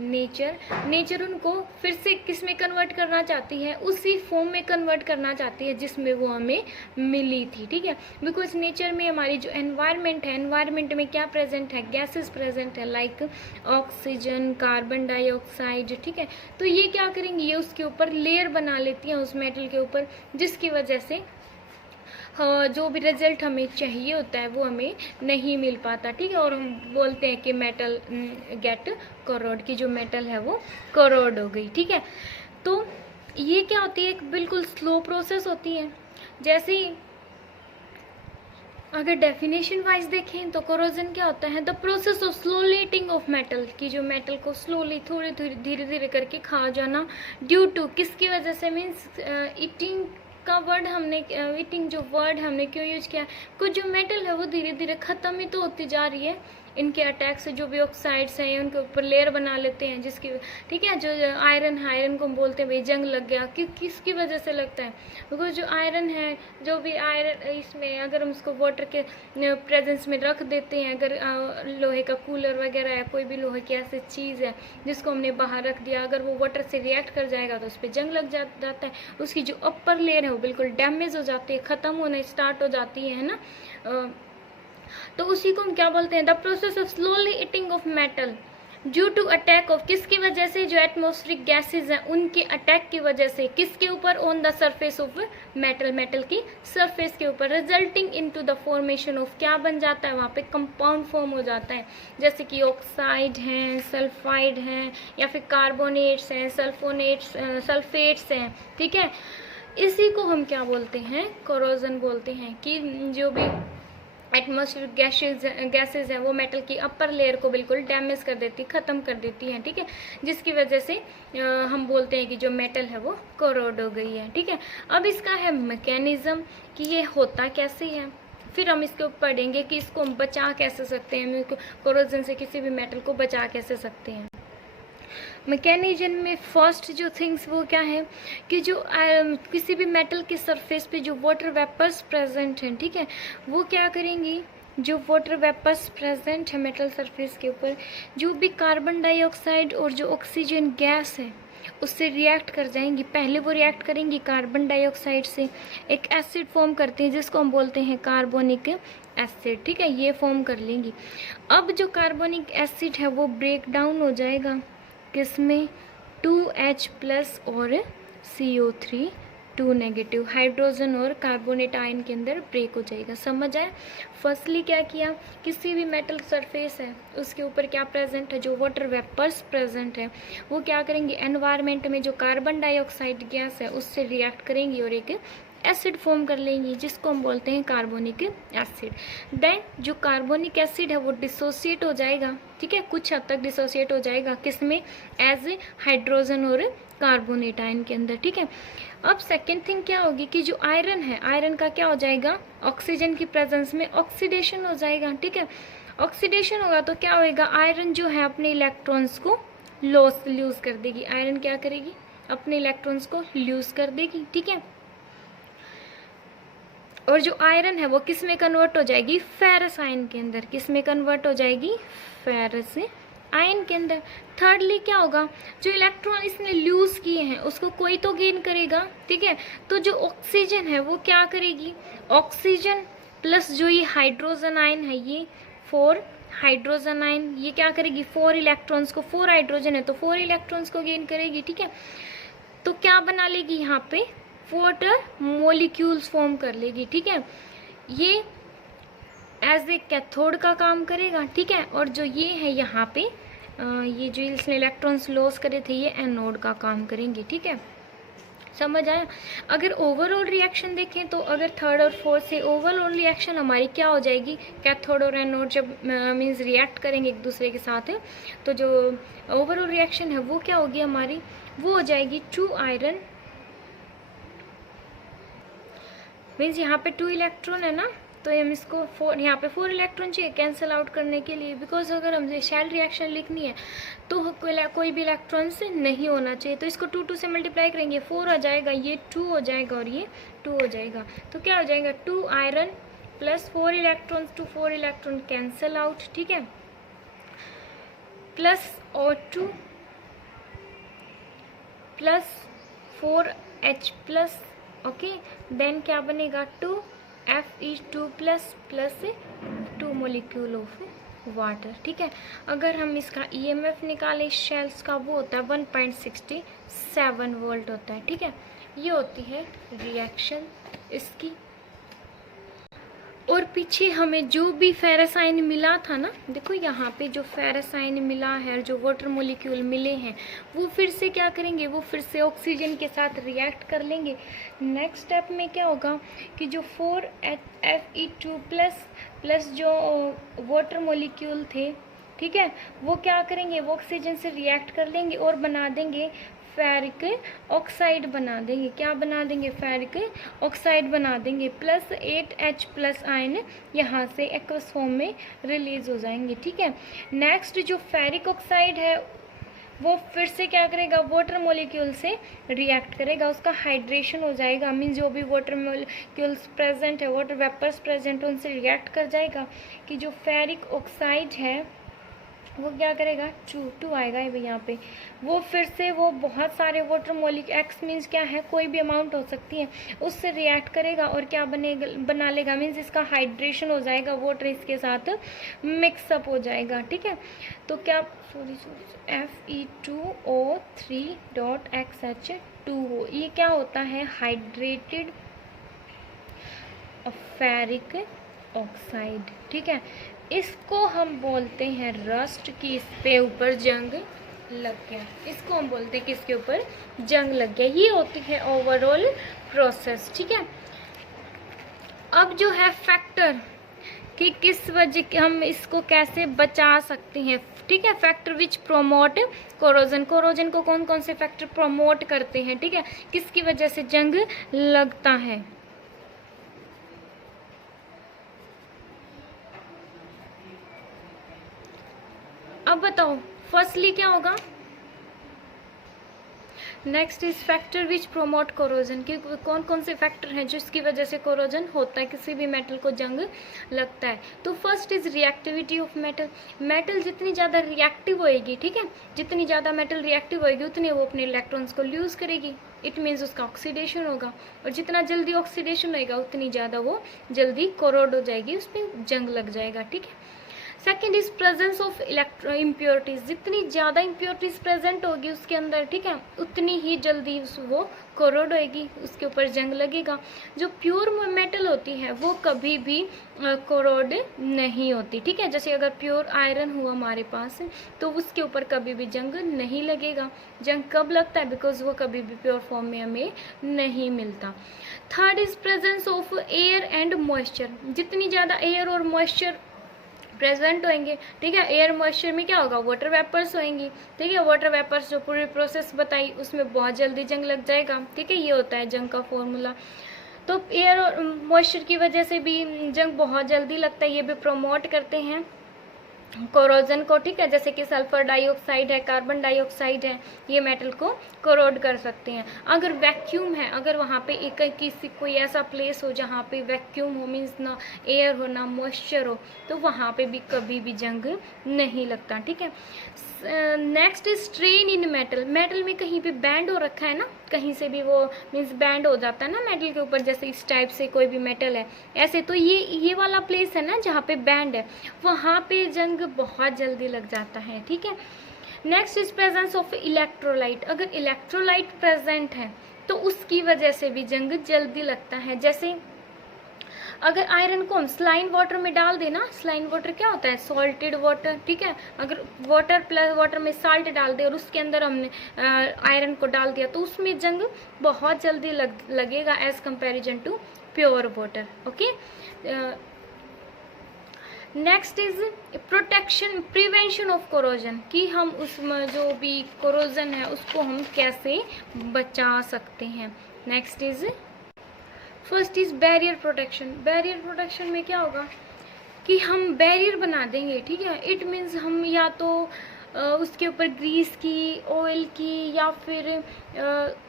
नेचर उनको फिर से किस में कन्वर्ट करना चाहती है, उसी फॉर्म में कन्वर्ट करना चाहती है जिसमें वो हमें मिली थी, ठीक है। बिकॉज नेचर में हमारी जो एनवायरनमेंट है, एनवायरनमेंट में क्या प्रेजेंट है, गैसेस प्रेजेंट है, लाइक ऑक्सीजन, कार्बन डाइऑक्साइड, ठीक है। तो ये क्या करेंगी, ये उसके ऊपर लेयर बना लेती हैं उस मेटल के ऊपर, जिसकी वजह से जो भी रिजल्ट हमें चाहिए होता है वो हमें नहीं मिल पाता, ठीक है। और हम बोलते हैं कि मेटल गेट कोरोड, की जो मेटल है वो कोरोड हो गई, ठीक है। तो ये क्या होती है, एक बिल्कुल स्लो प्रोसेस होती है। जैसे ही अगर डेफिनेशन वाइज देखें तो कोरोजन क्या होता है, the process of slowly eating of metal, की जो मेटल को स्लोली थोड़े धीरे धीरे करके खा जाना, ड्यू टू किसकी वजह से, मीन्स ईटिंग का वर्ड हमने, ईटिंग जो वर्ड हमने क्यों यूज किया, कुछ जो मेटल है वो धीरे धीरे ख़त्म ही तो होती जा रही है। इनके अटैक से जो भी ऑक्साइड्स हैं उनके ऊपर लेयर बना लेते हैं, जिसकी, ठीक है। जो आयरन को हम बोलते हैं भाई जंग लग गया, किसकी वजह से लगता है, बिकॉज जो आयरन है, जो भी आयरन इसमें अगर हम उसको वाटर के प्रेजेंस में रख देते हैं, अगर लोहे का कूलर वगैरह है, कोई भी लोहे की ऐसी चीज़ है जिसको हमने बाहर रख दिया, अगर वो वाटर से रिएक्ट कर जाएगा तो उस पर जंग लग जाता है, उसकी जो अपर लेयर है वो बिल्कुल डैमेज हो जाती है, ख़त्म होना स्टार्ट हो जाती है ना। तो उसी को हम क्या बोलते हैं, the process of slowly eating of metal due to attack of, किसकी वजह से, जो एटमॉस्फेरिक गैसेज हैं उनके अटैक की वजह से, किसके ऊपर, on the surface of metal की सरफेस के ऊपर, resulting into the formation of, क्या बन जाता है वहाँ पे, कंपाउंड फॉर्म हो जाता है, जैसे कि ऑक्साइड हैं, सल्फाइड हैं, या फिर कार्बोनेट्स हैं, सल्फेट्स हैं, ठीक है। इसी को हम क्या बोलते हैं, कोरोजन बोलते हैं, कि जो भी एटमॉस्फेरिक गैसेज हैं वो मेटल की अपर लेयर को बिल्कुल डैमेज कर देती, ख़त्म कर देती हैं, ठीक है। जिसकी वजह से हम बोलते हैं कि जो मेटल है वो कोरोड हो गई है, ठीक है। अब इसका है मैकेनिज्म कि ये होता कैसे है, फिर हम इसको पढ़ेंगे कि इसको हम बचा कैसे सकते हैं, कोरोजन से किसी भी मेटल को बचा कैसे सकते हैं। मैकेनिज्म में फर्स्ट जो थिंग्स वो क्या है कि जो किसी भी मेटल के सरफेस पे जो वाटर वेपर्स प्रेजेंट हैं, ठीक है, वो क्या करेंगी, जो वाटर वेपर्स प्रेजेंट है मेटल सरफेस के ऊपर, जो भी कार्बन डाइऑक्साइड और जो ऑक्सीजन गैस है उससे रिएक्ट कर जाएंगी। पहले वो रिएक्ट करेंगी कार्बन डाइऑक्साइड से, एक एसिड फॉर्म करती हैं जिसको हम बोलते हैं कार्बोनिक एसिड, ठीक है, ये फॉर्म कर लेंगी। अब जो कार्बोनिक एसिड है वो ब्रेक डाउन हो जाएगा किसमें, 2H+ और CO3 2 नेगेटिव, हाइड्रोजन और कार्बोनेट आयन के अंदर ब्रेक हो जाएगा। समझ आया? फर्स्टली क्या किया, किसी भी मेटल सरफेस है उसके ऊपर क्या प्रेजेंट है, जो वाटर वेपर्स प्रेजेंट है वो क्या करेंगे, एनवायरनमेंट में जो कार्बन डाइऑक्साइड गैस है उससे रिएक्ट करेंगी और एक एसिड फॉर्म कर लेंगी जिसको हम बोलते हैं कार्बोनिक एसिड। देन जो कार्बोनिक एसिड है वो डिसोसिएट हो जाएगा, ठीक है, कुछ हद तक डिसोसिएट हो जाएगा किसमें, एज ए हाइड्रोजन और कार्बोनेट आयन के अंदर, ठीक है। अब सेकेंड थिंग क्या होगी कि जो आयरन है, आयरन का क्या हो जाएगा, ऑक्सीजन की प्रेजेंस में ऑक्सीडेशन हो जाएगा, ठीक है। ऑक्सीडेशन होगा तो क्या होएगा, आयरन जो है अपने इलेक्ट्रॉन्स को लूज कर देगी। आयरन क्या करेगी, अपने इलेक्ट्रॉन्स को लूज कर देगी, ठीक है। और जो आयरन है वो किस में कन्वर्ट हो जाएगी, फेरस आयन के अंदर। किस में कन्वर्ट हो जाएगी, फेरस आयन के अंदर। थर्डली क्या होगा, जो इलेक्ट्रॉन इसने लूज किए हैं उसको कोई तो गेन करेगा, ठीक है। तो जो ऑक्सीजन है वो क्या करेगी, ऑक्सीजन प्लस जो ये हाइड्रोजन आयन है, ये 4 हाइड्रोजन आयन, ये क्या करेगी, 4 इलेक्ट्रॉन्स को, 4 हाइड्रोजन है तो 4 इलेक्ट्रॉन्स को गेन करेगी, ठीक है। तो क्या बना लेगी, यहाँ पे वाटर मोलिक्यूल्स फॉर्म कर लेगी, ठीक है। ये एज ए कैथोड का काम करेगा, ठीक है। और जो ये है यहाँ पे ये जो इसने इलेक्ट्रॉन्स लॉस करे थे ये एनोड का काम करेंगे, ठीक है। समझ आया? अगर ओवरऑल रिएक्शन देखें तो अगर थर्ड और फोर्थ से ओवरऑल रिएक्शन हमारी क्या हो जाएगी, कैथोड और एनोड जब मीन्स रिएक्ट करेंगे एक दूसरे के साथ, तो जो ओवरऑल रिएक्शन है वो क्या होगी हमारी, वो हो जाएगी 2 आयरन, मीन्स यहाँ पे 2 इलेक्ट्रॉन है ना, तो हम इसको 4, यहाँ पे 4 इलेक्ट्रॉन चाहिए कैंसिल आउट करने के लिए, बिकॉज अगर हमसे शेल रिएक्शन लिखनी है तो कोई भी इलेक्ट्रॉन से नहीं होना चाहिए। तो इसको 2 से मल्टीप्लाई करेंगे, 4 आ जाएगा, ये 2 हो जाएगा और ये 2 हो जाएगा। तो क्या हो जाएगा, 2 iron plus 4 electron, 4 electron cancel out, ठीक है, plus O2 plus 4H+, okay. Then क्या बनेगा, 2Fe2 plus 2 molecule of water, ठीक है। अगर हम इसका EMF निकालें शेल्स का, वो होता है 1.67 वोल्ट होता है, ठीक है। ये होती है रिएक्शन इसकी। और पीछे हमें जो भी फेरस आयन मिला था ना, देखो यहाँ पे जो फेरस आयन मिला है, जो वाटर मोलिक्यूल मिले हैं, वो फिर से क्या करेंगे, वो फिर से ऑक्सीजन के साथ रिएक्ट कर लेंगे। नेक्स्ट स्टेप में क्या होगा कि जो 4Fe2 प्लस जो वाटर मोलिक्यूल थे, ठीक है, वो क्या करेंगे, वो ऑक्सीजन से रिएक्ट कर लेंगे और बना देंगे फेरिक ऑक्साइड बना देंगे। क्या बना देंगे, फेरिक ऑक्साइड बना देंगे, प्लस 8H+ आयन यहाँ से एक्वस फॉर्म में रिलीज हो जाएंगे, ठीक है। नेक्स्ट जो फेरिक ऑक्साइड है वो फिर से क्या करेगा, वाटर मोलिक्यूल से रिएक्ट करेगा, उसका हाइड्रेशन हो जाएगा, मीन्स जो भी वाटर मोलिक्यूल्स प्रेजेंट है, वाटर वेपर्स प्रेजेंट है, उनसे रिएक्ट कर जाएगा कि जो फेरिक ऑक्साइड है वो क्या करेगा, 2 आएगा यहाँ पे। वो फिर से वो बहुत सारे वाटर मोलिक्यूल, एक्स मीन्स क्या है, कोई भी अमाउंट हो सकती है, उससे रिएक्ट करेगा और क्या बना लेगा, मीन्स इसका हाइड्रेशन हो जाएगा, वाटर इसके साथ मिक्सअप हो जाएगा, ठीक है। तो क्या Fe2O3.XH2O, ये क्या होता है, हाइड्रेटेड फेरिक ऑक्साइड, ठीक है। इसको हम बोलते हैं रस्ट, की इस पे ऊपर जंग लग गया, इसको हम बोलते हैं कि इसके ऊपर जंग लग गया। ये होती है ओवरऑल प्रोसेस, ठीक है। अब जो है फैक्टर कि किस वजह हम इसको कैसे बचा सकते हैं, ठीक है। Factor which promote corrosion, corrosion को कौन कौन से फैक्टर प्रोमोट करते हैं, ठीक है, किसकी वजह से जंग लगता है। अब बताओ फर्स्टली क्या होगा, next is factor which promote corrosion, कि कौन कौन से फैक्टर हैं जिसकी वजह से कोरोजन होता है, किसी भी मेटल को जंग लगता है। तो first is reactivity of metal, metal जितनी ज़्यादा रिएक्टिव होएगी, ठीक है, जितनी ज़्यादा मेटल रिएक्टिव होएगी उतनी वो अपने इलेक्ट्रॉन्स को लूज करेगी, इट मीन्स उसका ऑक्सीडेशन होगा, और जितना जल्दी ऑक्सीडेशन होएगा उतनी ज़्यादा वो जल्दी कोरोड हो जाएगी, उस पर जंग लग जाएगा, ठीक है। Second is presence of impurities, जितनी ज़्यादा इम्प्योरिटीज प्रेजेंट होगी उसके अंदर, ठीक है, उतनी ही जल्दी वो कोरोड होएगी, उसके ऊपर जंग लगेगा। जो प्योर मेटल होती है वो कभी भी कोरोड नहीं होती, ठीक है। जैसे अगर प्योर आयरन हुआ हमारे पास तो उसके ऊपर कभी भी जंग नहीं लगेगा। जंग कब लगता है, बिकॉज वो कभी भी प्योर फॉर्म में हमें नहीं मिलता। Third is presence of air and moisture, जितनी ज़्यादा एयर और मॉइस्चर प्रेजेंट होंगे, ठीक है, एयर मॉइस्चर में क्या होगा, वाटर वेपर्स होंगी, ठीक है, वाटर वेपर्स जो पूरी प्रोसेस बताई उसमें बहुत जल्दी जंग लग जाएगा, ठीक है, ये होता है जंग का फॉर्मूला। तो एयर और मॉइस्चर की वजह से भी जंग बहुत जल्दी लगता है, ये भी प्रमोट करते हैं कोरोजन को, ठीक है, जैसे कि सल्फर डाइऑक्साइड है, कार्बन डाइऑक्साइड है, ये मेटल को कोरोड कर सकते हैं। अगर वैक्यूम है, अगर वहाँ पे एक किसी कोई ऐसा प्लेस हो जहाँ पे वैक्यूम हो, मीन्स ना एयर हो ना मॉइस्चर हो, तो वहाँ पे भी कभी भी जंग नहीं लगता, ठीक है। Next is strain in metal, metal में कहीं पे बैंड हो रखा है ना, कहीं से भी वो मीन्स बैंड हो जाता है ना मेटल के ऊपर, जैसे इस टाइप से कोई भी मेटल है ऐसे, तो ये वाला प्लेस है ना जहाँ पे बैंड है, वहाँ पे जंग बहुत जल्दी लग जाता है, ठीक है। Next is presence of electrolyte, अगर इलेक्ट्रोलाइट प्रेजेंट है तो उसकी वजह से भी जंग जल्दी लगता है। जैसे अगर आयरन को हम स्लाइन वाटर में डाल देना, स्लाइन वाटर क्या होता है, सॉल्टेड वाटर, ठीक है, अगर वाटर प्लस वाटर में साल्ट डाल दे और उसके अंदर हमने आयरन को डाल दिया तो उसमें जंग बहुत जल्दी लगेगा as comparison to pure water, okay. Next is protection prevention of corrosion, कि हम उसमें जो भी कोरोजन है उसको हम कैसे बचा सकते हैं। Next is first is barrier protection, barrier protection में क्या होगा कि हम बैरियर बना देंगे, ठीक है, इट मीन्स हम या तो उसके ऊपर ग्रीस की, ऑयल की, या फिर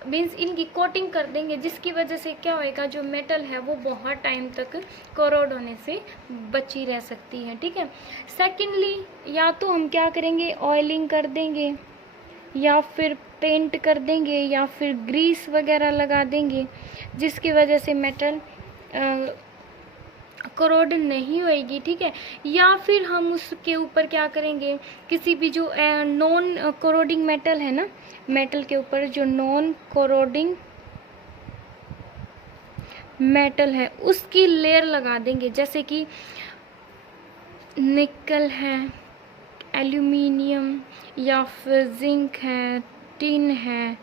मीन्स इनकी कोटिंग कर देंगे, जिसकी वजह से क्या होएगा, जो मेटल है वो बहुत टाइम तक कोरोड होने से बची रह सकती है, ठीक है। सेकेंडली, या तो हम क्या करेंगे, ऑयलिंग कर देंगे, या फिर पेंट कर देंगे, या फिर ग्रीस वगैरह लगा देंगे, जिसकी वजह से मेटल कोरोड नहीं होएगी, ठीक है। या फिर हम उसके ऊपर क्या करेंगे, किसी भी जो नॉन कोरोडिंग मेटल है ना, मेटल के ऊपर जो नॉन कोरोडिंग मेटल है उसकी लेयर लगा देंगे, जैसे कि निकल है, एल्यूमिनियम, या फिर जिंक है, टिन है,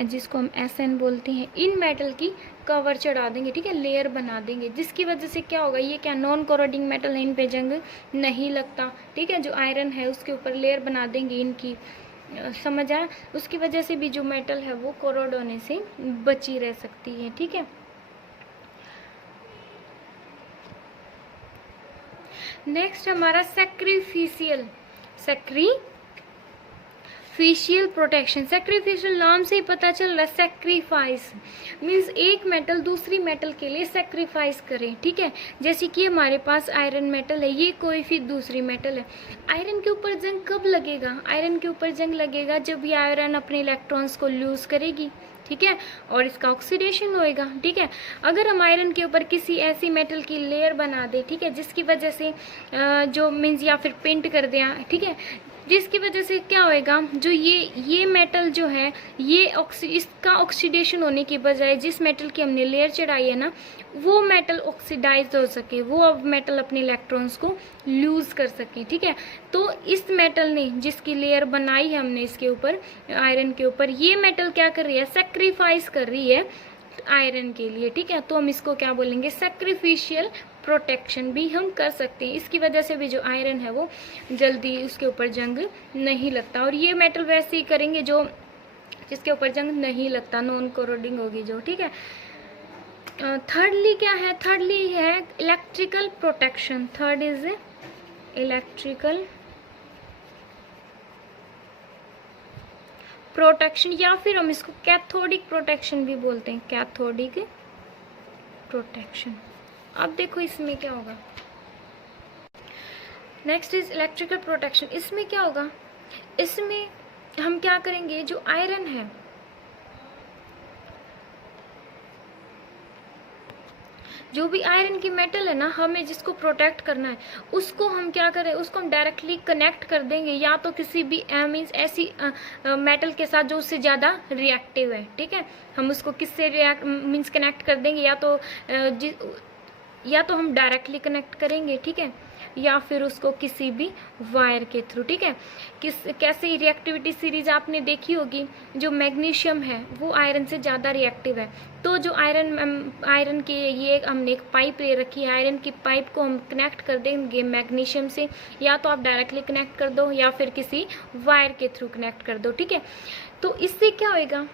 जिसको हम SN बोलते हैं, इन मेटल की कवर चढ़ा देंगे, ठीक है, लेयर बना देंगे, जिसकी वजह से क्या होगा, ये क्या नॉन कोरोडिंग मेटल है, इन पे जंग नहीं लगता, ठीक है। जो आयरन है उसके ऊपर लेयर बना देंगे इनकी, समझ आया, उसकी वजह से भी जो मेटल है वो कोरोड होने से बची रह सकती है, ठीक है। नेक्स्ट हमारा सैक्रिफिशियल प्रोटेक्शन, सैक्रिफिशियल नाम से ही पता चल रहा है, सैक्रिफाइस मीन्स एक मेटल दूसरी मेटल के लिए सैक्रिफाइस करें, ठीक है। जैसे कि हमारे पास आयरन मेटल है, ये कोई फिर दूसरी मेटल है, आयरन के ऊपर जंग कब लगेगा, आयरन के ऊपर जंग लगेगा जब ये आयरन अपने इलेक्ट्रॉन्स को लूज करेगी, ठीक है, और इसका ऑक्सीडेशन होएगा, ठीक है। अगर हम आयरन के ऊपर किसी ऐसी मेटल की लेयर बना दे, ठीक है, जिसकी वजह से जो मीन्स या फिर पेंट कर दें, ठीक है, जिसकी वजह से क्या होएगा, जो ये मेटल जो है ये इसका ऑक्सीडेशन होने की बजाय जिस मेटल की हमने लेयर चढ़ाई है ना, वो मेटल ऑक्सीडाइज हो सके, वो अब मेटल अपने इलेक्ट्रॉन्स को लूज कर सके, ठीक है। तो इस मेटल ने जिसकी लेयर बनाई है हमने इसके ऊपर, आयरन के ऊपर, ये मेटल क्या कर रही है, सेक्रीफाइस कर रही है आयरन के लिए, ठीक है। तो हम इसको क्या बोलेंगे, सैक्रिफिशियल प्रोटेक्शन भी हम कर सकते हैं। इसकी वजह से भी जो आयरन है वो जल्दी उसके ऊपर जंग नहीं लगता, और ये मेटल वैसे ही करेंगे जो जिसके ऊपर जंग नहीं लगता, नॉन कोरोडिंग होगी जो, ठीक है। थर्डली क्या है, थर्डली है electrical protection, third is electrical protection, या फिर हम इसको कैथोडिक प्रोटेक्शन भी बोलते हैं, कैथोडिक प्रोटेक्शन। अब देखो इसमें क्या होगा, नेक्स्ट इज इलेक्ट्रिकल प्रोटेक्शन। इसमें क्या होगा, इसमें हम क्या करेंगे, जो आयरन है, जो भी आयरन की मेटल है ना, हमें जिसको प्रोटेक्ट करना है उसको हम क्या करें, उसको हम डायरेक्टली कनेक्ट कर देंगे या तो किसी भी मीन्स ऐसी मेटल के साथ जो उससे ज़्यादा रिएक्टिव है, ठीक है। हम उसको किससे रिएक्ट मीन्स कनेक्ट कर देंगे, या तो हम डायरेक्टली कनेक्ट करेंगे, ठीक है, या फिर उसको किसी भी वायर के थ्रू, ठीक है। कैसे रिएक्टिविटी सीरीज आपने देखी होगी, जो मैग्नीशियम है वो आयरन से ज़्यादा रिएक्टिव है, तो जो आयरन के ये हमने एक पाइप ले रखी है, आयरन की पाइप को हम कनेक्ट कर देंगे मैग्नीशियम से, या तो आप डायरेक्टली कनेक्ट कर दो या फिर किसी वायर के थ्रू कनेक्ट कर दो, ठीक है। तो इससे क्या होएगा,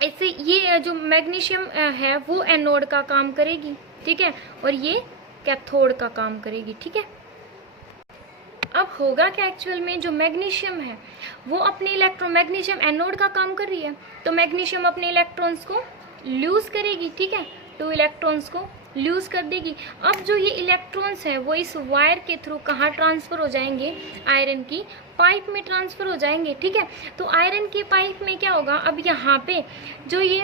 इससे ये जो मैग्नीशियम है वो एनोड का काम करेगी, ठीक है, और ये कैथोड का काम करेगी, ठीक है। अब होगा क्या, एक्चुअल में जो मैग्नीशियम है वो अपने मैग्नीशियम एनोड का काम कर रही है, तो मैग्नीशियम अपने इलेक्ट्रॉन्स को लूज करेगी, ठीक है, 2 इलेक्ट्रॉन्स को लूज कर देगी। अब जो ये इलेक्ट्रॉन्स हैं वो इस वायर के थ्रू कहाँ ट्रांसफ़र हो जाएंगे, आयरन की पाइप में ट्रांसफ़र हो जाएंगे, ठीक है। तो आयरन की पाइप में क्या होगा, अब यहाँ पे जो ये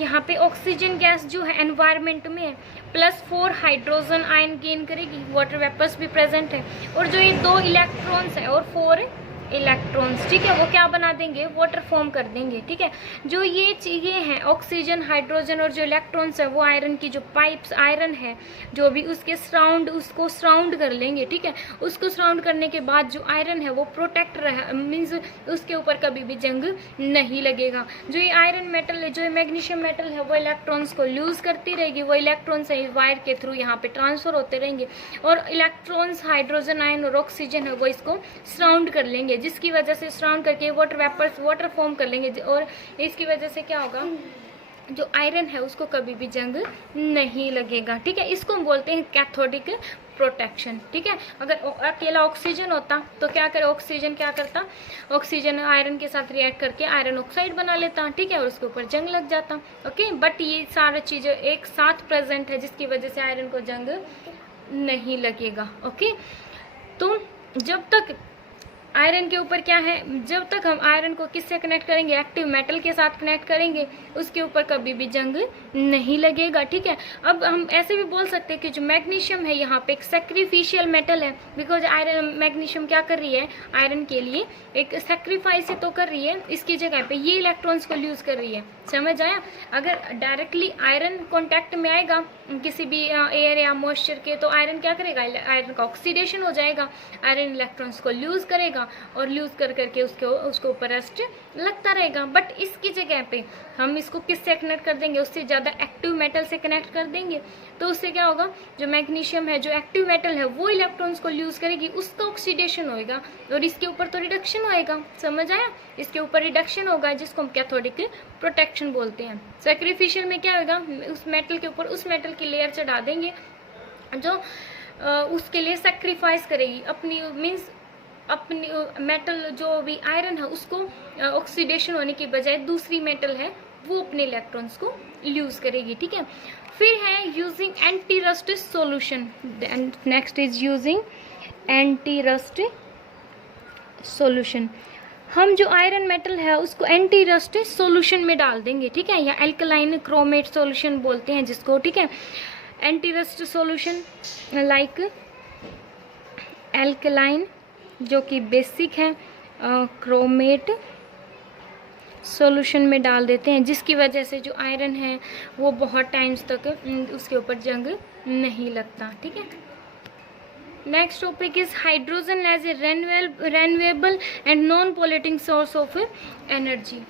यहाँ पे ऑक्सीजन गैस जो है एनवायरनमेंट में है, +4 हाइड्रोजन आयन गेन करेगी, वाटर वेपर्स भी प्रेजेंट है, और जो ये 2 इलेक्ट्रॉन्स है और 4 इलेक्ट्रॉन्स, ठीक है, वो क्या बना देंगे, वाटर फॉर्म कर देंगे, ठीक है। जो ये चीज़ें हैं ऑक्सीजन, हाइड्रोजन और जो इलेक्ट्रॉन्स है वो आयरन की जो पाइप्स आयरन है जो भी उसके उसको सराउंड कर लेंगे, ठीक है। उसको सराउंड करने के बाद जो आयरन है वो प्रोटेक्ट रहा, मीन्स उसके ऊपर कभी भी जंग नहीं लगेगा। जो ये आयरन मेटल है, जो ये मैग्नीशियम मेटल है, वो इलेक्ट्रॉन्स को लूज करती रहेगी, वो इलेक्ट्रॉन्स है वायर के थ्रू यहाँ पे ट्रांसफर होते रहेंगे, और इलेक्ट्रॉन्स, हाइड्रोजन आयन और ऑक्सीजन है वो इसको सराउंड कर लेंगे, जिसकी वजह से सराउंड करके वाटर वेपर्स वाटर फॉर्म कर लेंगे, और इसकी वजह से क्या होगा, जो आयरन है उसको कभी भी जंग नहीं लगेगा, ठीक है। इसको हम बोलते हैं कैथोडिक प्रोटेक्शन, ठीक है। अगर अकेला ऑक्सीजन होता तो क्या करे, ऑक्सीजन क्या करता, ऑक्सीजन आयरन के साथ रिएक्ट करके आयरन ऑक्साइड बना लेता, ठीक है, और उसके ऊपर जंग लग जाता, ओके। बट ये सारी चीज़ें एक साथ प्रेजेंट है जिसकी वजह से आयरन को जंग नहीं लगेगा, ओके। तो जब तक आयरन के ऊपर क्या है, जब तक हम आयरन को किससे कनेक्ट करेंगे, एक्टिव मेटल के साथ कनेक्ट करेंगे, उसके ऊपर कभी भी जंग नहीं लगेगा, ठीक है। अब हम ऐसे भी बोल सकते हैं कि जो मैग्नीशियम है यहाँ पे एक सैक्रिफिशियल मेटल है, बिकॉज आयरन मैग्नीशियम क्या कर रही है, आयरन के लिए एक सेक्रीफाइस ही तो कर रही है, इसकी जगह पे ये इलेक्ट्रॉन्स को यूज कर रही है, समझ आया। अगर डायरेक्टली आयरन कॉन्टैक्ट में आएगा किसी भी एयर या मॉइस्चर के, तो आयरन क्या करेगा, आयरन का ऑक्सीडेशन हो जाएगा, आयरन इलेक्ट्रॉन्स को लूज करेगा और लूज कर करके उसके ऊपर रेस्ट लगता रहेगा। बट इसकी जगह पे हम इसको किससे कनेक्ट कर देंगे, उससे ज़्यादा एक्टिव मेटल से कनेक्ट कर देंगे, तो उससे क्या होगा, जो मैग्नीशियम है, जो एक्टिव मेटल है, वो इलेक्ट्रॉन्स को लूज करेगी, उसका ऑक्सीडेशन होएगा, और इसके ऊपर तो रिडक्शन होएगा, समझ आया। इसके ऊपर रिडक्शन होगा जिसको हम कैथोडिक प्रोटेक्शन बोलते हैं। सैक्रिफिशियल में क्या होगा, उस मेटल के ऊपर उस मेटल की लेयर चढ़ा देंगे जो उसके लिए सेक्रीफाइस करेगी अपनी, मीन्स अपनी मेटल जो भी आयरन है उसको ऑक्सीडेशन होने की बजाय दूसरी मेटल है वो अपने इलेक्ट्रॉन्स को लूज करेगी, ठीक है। फिर है using anti rust solution, next is using anti rust solution. हम जो आयरन मेटल है उसको एंटी रस्ट सॉल्यूशन में डाल देंगे, ठीक है, या एल्कलाइन क्रोमेट सॉल्यूशन बोलते हैं जिसको, ठीक है। Anti rust solution like alkaline जो कि बेसिक है, क्रोमेट सॉल्यूशन में डाल देते हैं, जिसकी वजह से जो आयरन है वो बहुत टाइम्स तक उसके ऊपर जंग नहीं लगता, ठीक है। Next topic is hydrogen as a renewable and non polluting source of energy.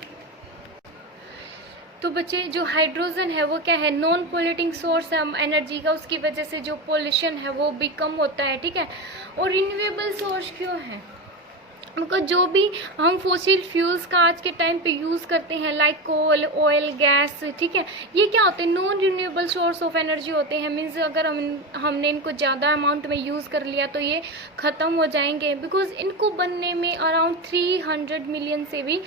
तो बच्चे जो हाइड्रोजन है वो क्या है, नॉन पोल्यूटिंग सोर्स है एनर्जी का, उसकी वजह से जो पोल्यूशन है वो भी कम होता है, ठीक है। और रिन्यूएबल सोर्स क्यों है, बिकॉज जो भी हम फॉसिल फ्यूल्स का आज के टाइम पे यूज़ करते हैं लाइक कोल, ऑयल, गैस, ठीक है, ये क्या होते हैं, non renewable source of energy होते हैं। मीन्स अगर हमने इनको ज़्यादा अमाउंट में यूज़ कर लिया तो ये ख़त्म हो जाएंगे, बिकॉज इनको बनने में अराउंड 300 मिलियन से भी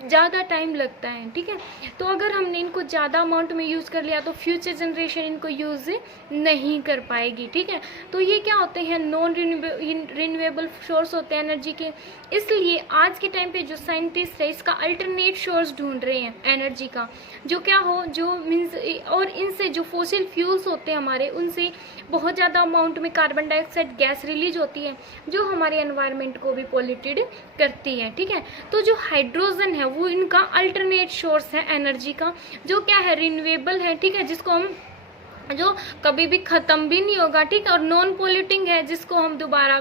ज़्यादा टाइम लगता है, ठीक है। तो अगर हमने इनको ज़्यादा अमाउंट में यूज़ कर लिया तो फ्यूचर जनरेशन इनको यूज़ नहीं कर पाएगी, ठीक है। तो ये क्या होते हैं, नॉन रिन्यूएबल सोर्स होते हैं एनर्जी के। इसलिए आज के टाइम पे जो साइंटिस्ट है इसका अल्टरनेट सोर्स ढूंढ रहे हैं एनर्जी का, जो क्या हो, जो मीन्स, और इनसे जो फॉसिल फ्यूल्स होते हैं हमारे, उनसे बहुत ज़्यादा अमाउंट में कार्बन डाइऑक्साइड गैस रिलीज होती है जो हमारे एनवायरनमेंट को भी पॉल्यूटेड करती है, ठीक है। तो जो हाइड्रोजन है वो इनका अल्टरनेट सोर्स है एनर्जी का, जो क्या है, रिन्यूएबल है, ठीक है, जिसको हम, जो कभी भी ख़त्म भी नहीं होगा, ठीक है, और नॉन पोल्यूटिंग है, जिसको हम दोबारा,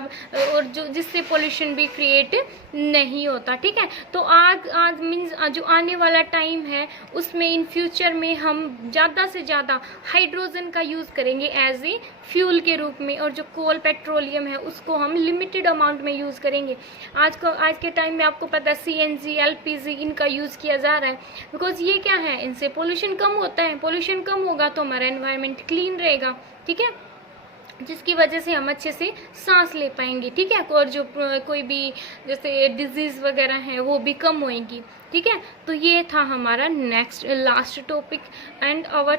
और जो जिससे पोल्यूशन भी क्रिएट नहीं होता, ठीक है। तो आज मीन्स जो आने वाला टाइम है उसमें इन फ्यूचर में हम ज़्यादा से ज़्यादा हाइड्रोजन का यूज़ करेंगे एज ए फ्यूल के रूप में, और जो कोल पेट्रोलियम है उसको हम लिमिटेड अमाउंट में यूज़ करेंगे। आज के टाइम में आपको पता है CNG LPG इनका यूज़ किया जा रहा है, बिकॉज ये क्या है, इनसे पोल्यूशन कम होता है, पोल्यूशन कम होगा तो हमारा एनवायरनमेंट क्लीन रहेगा, ठीक है, जिसकी वजह से हम अच्छे से सांस ले पाएंगे, ठीक है, और जो कोई भी जैसे डिजीज़ वगैरह है वो भी कम होएंगी, ठीक है। तो ये था हमारा last topic, and our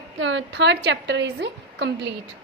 third chapter is complete.